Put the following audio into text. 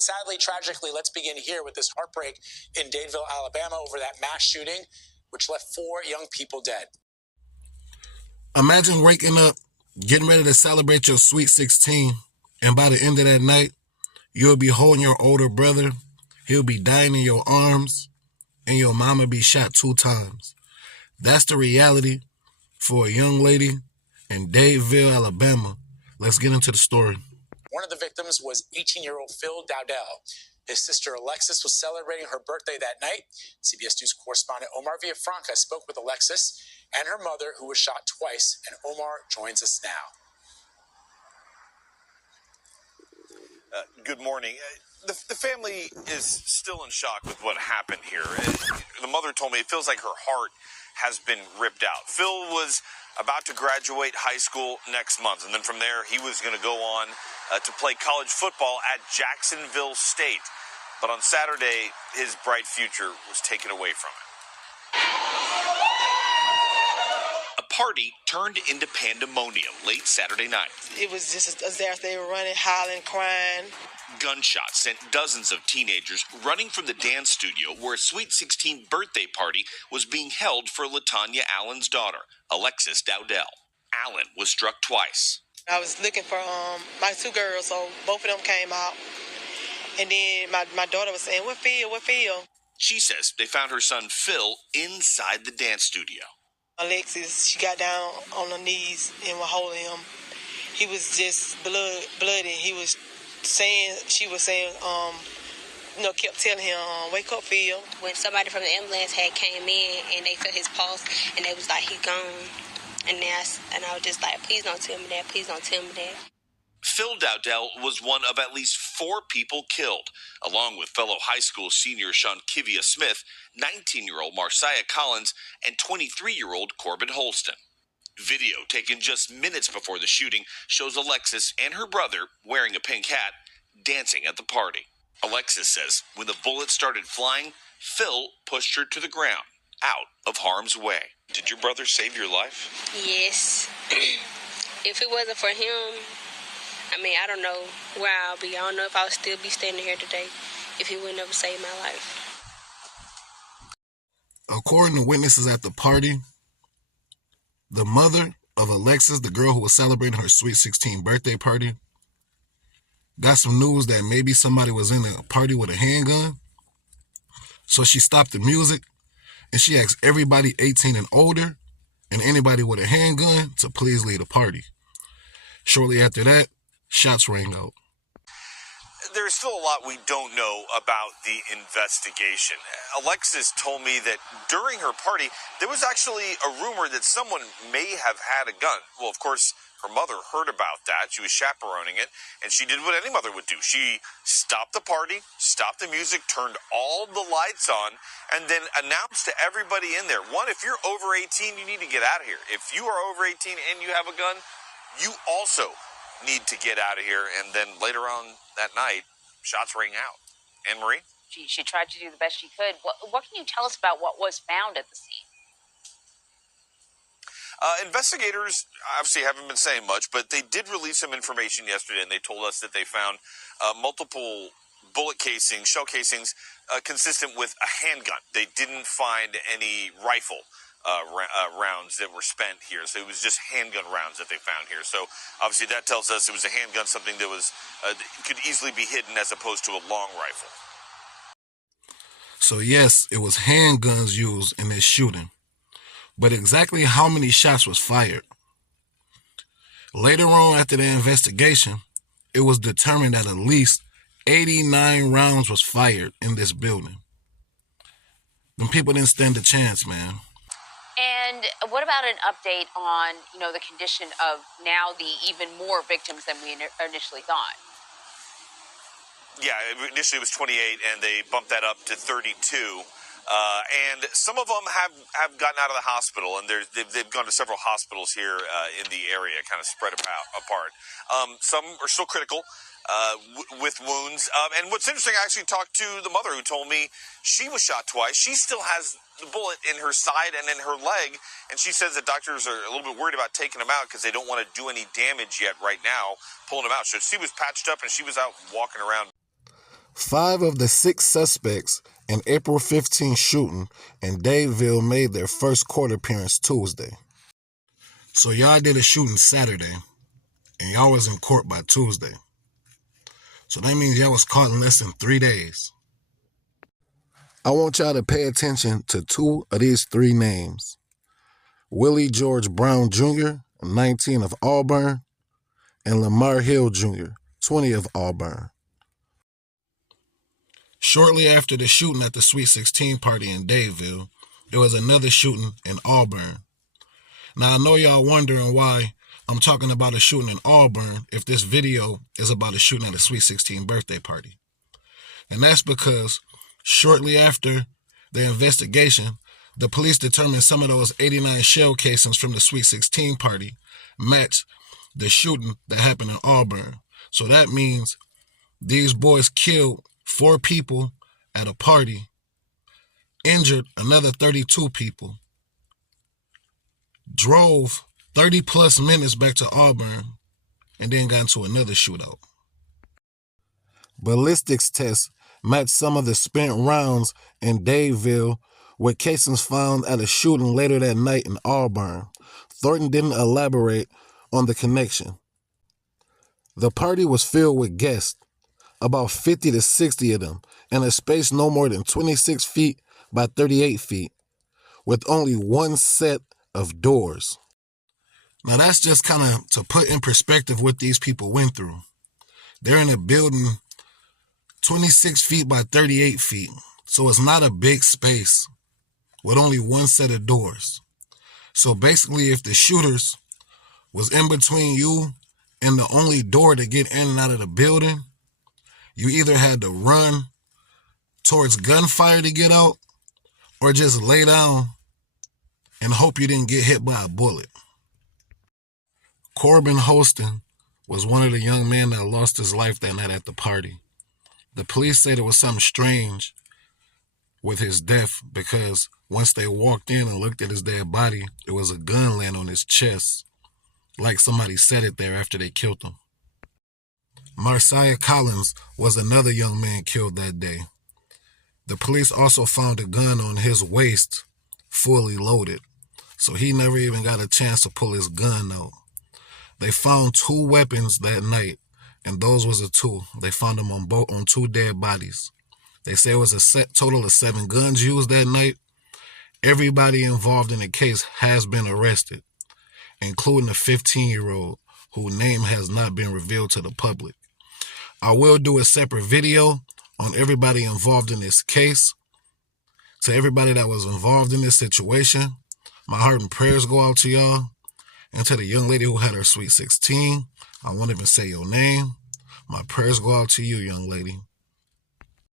Sadly, tragically, let's begin here with this heartbreak in Dadeville, Alabama, over that mass shooting, which left 4 young people dead. Imagine waking up, getting ready to celebrate your sweet 16, and by the end of that night, you'll be holding your older brother, he'll be dying in your arms, and your mama be shot 2 times. That's the reality for a young lady in Dadeville, Alabama. Let's get into the story. One of the victims was 18-year-old Phil Dowdell. His sister Alexis was celebrating her birthday that night. CBS News correspondent Omar Villafranca spoke with Alexis and her mother, who was shot twice, and Omar joins us now. Good morning. The family is still in shock with what happened here. The mother told me it feels like her heart has been ripped out. Phil was about to graduate high school next month, and then from there he was going to go on to play college football at Jacksonville State. But on Saturday, his bright future was taken away from him. A party turned into pandemonium late Saturday night. It was just as if they were running, hollering, crying. Gunshots sent dozens of teenagers running from the dance studio where a Sweet 16 birthday party was being held for LaTanya Allen's daughter, Alexis Dowdell. Allen was struck twice. I was looking for my 2 girls, so both of them came out. And then my daughter was saying, what Phil? She says they found her son Phil inside the dance studio. Alexis, she got down on her knees and was holding him. He was just bloody. She was saying, kept telling him, wake up, Phil. When somebody from the ambulance had came in and they felt his pulse and they was like, he gone. And I was just like, please don't tell me that. Please don't tell me that. Phil Dowdell was one of at least 4 people killed, along with fellow high school senior Shankivia Smith, 19-year-old Marcia Collins, and 23-year-old Corbin Holston. Video taken just minutes before the shooting shows Alexis and her brother, wearing a pink hat, dancing at the party. Alexis says when the bullets started flying, Phil pushed her to the ground, out of harm's way. Did your brother save your life? Yes. If it wasn't for him, I don't know where I'll be. I don't know if I would still be standing here today if he would never save my life. According to witnesses at the party, the mother of Alexis, the girl who was celebrating her sweet 16 birthday party, got some news that maybe somebody was in the party with a handgun. So she stopped the music and she asked everybody 18 and older and anybody with a handgun to please leave the party. Shortly after that, shots rang out. There's still a lot we don't know about the investigation. Alexis told me that during her party, there was actually a rumor that someone may have had a gun. Well, of course, her mother heard about that. She was chaperoning it, and she did what any mother would do. She stopped the party, stopped the music, turned all the lights on, and then announced to everybody in there, 1, if you're over 18, you need to get out of here. If you are over 18 and you have a gun, you also need to get out of here. And then later on that night, shots rang out. Anne-Marie? She tried to do the best she could. What can you tell us about what was found at the scene? Investigators obviously haven't been saying much, but they did release some information yesterday, and they told us that they found multiple bullet casings, shell casings, consistent with a handgun. They didn't find any rifle rounds that were spent here. So it was just handgun rounds that they found here. So obviously that tells us it was a handgun, something that was could easily be hidden as opposed to a long rifle. So yes, it was handguns used in this shooting. But exactly how many shots was fired? Later on after the investigation, it was determined that at least 89 rounds was fired in this building. Them people didn't stand a chance, man. And what about an update on, the condition of now the even more victims than we initially thought? Yeah, initially it was 28, and they bumped that up to 32. And some of them have gotten out of the hospital, and they've gone to several hospitals here in the area, kind of spread apart. Some are still critical with wounds. And what's interesting, I actually talked to the mother who told me she was shot twice. She still has the bullet in her side and in her leg, and she says that doctors are a little bit worried about taking him out because they don't want to do any damage yet right now, pulling him out. So she was patched up, and she was out walking around. 5 of the 6 suspects in April 15 shooting in Dadeville made their first court appearance Tuesday. So y'all did a shooting Saturday, and y'all was in court by Tuesday. So that means y'all was caught in less than 3 days. I want y'all to pay attention to 2 of these 3 names. Willie George Brown Jr., 19 of Auburn, and Lamar Hill Jr., 20 of Auburn. Shortly after the shooting at the Sweet 16 party in Dadeville, there was another shooting in Auburn. Now, I know y'all wondering why I'm talking about a shooting in Auburn if this video is about a shooting at a Sweet 16 birthday party. And that's because shortly after the investigation, the police determined some of those 89 shell casings from the Sweet 16 party matched the shooting that happened in Auburn. So that means these boys killed 4 people at a party, injured another 32 people, drove 30 plus minutes back to Auburn, and then got into another shootout. Ballistics tests matched some of the spent rounds in Dadeville with casings found at a shooting later that night in Auburn. Thornton didn't elaborate on the connection. The party was filled with guests, about 50 to 60 of them, in a space no more than 26 feet by 38 feet, with only one set of doors. Now that's just kind of to put in perspective what these people went through. They're in a building 26 feet by 38 feet, so it's not a big space with only one set of doors. So basically, if the shooters was in between you and the only door to get in and out of the building, you either had to run towards gunfire to get out or just lay down and hope you didn't get hit by a bullet. Corbin Holston was one of the young men that lost his life that night at the party. The police say there was something strange with his death because once they walked in and looked at his dead body, it was a gun laying on his chest, like somebody set it there after they killed him. Marciah Collins was another young man killed that day. The police also found a gun on his waist, fully loaded, so he never even got a chance to pull his gun out. They found 2 weapons that night, and those was the 2. They found them on 2 dead bodies. They say it was a total of 7 guns used that night. Everybody involved in the case has been arrested, including a 15-year-old whose name has not been revealed to the public. I will do a separate video on everybody involved in this case. To everybody that was involved in this situation, my heart and prayers go out to y'all. And to the young lady who had her Sweet 16, I won't even say your name. My prayers go out to you, young lady.